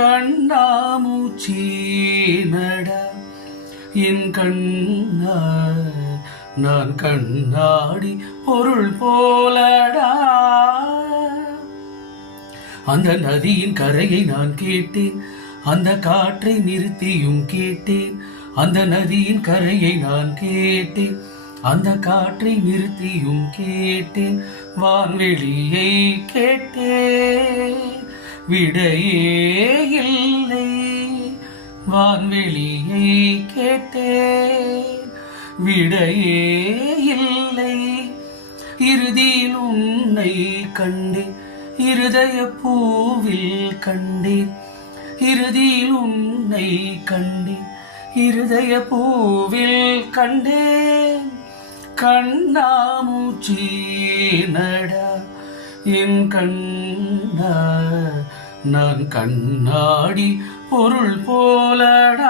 கண்ணாமூச்சி நடா என் கண்ணா நான் கண்ணாடி பொருள் போலடா. அந்த நதியின் கரையை நான் கேட்டேன், அந்த காற்றை நிறுத்தியும் கேட்டேன். அந்த நதியின் கரையை நான் கேட்டேன், அந்த காற்றை நிறுத்தியும் கேட்டேன். வான்வெளியை கேட்டேன், விடையே இல்லை. வான்வெளியை கேட்டேன், விடையே இல்லை. இறுதியில் உன்னை கண்டேன், இருதய பூவில் கண்டேன். இறுதியில் உன்னை கண்டேன், இருதய பூவில் கண்டேன். கண்ணாமூச்சி நடா என் கண்ணா நான் கண்ணாடி பொருள் போலடா.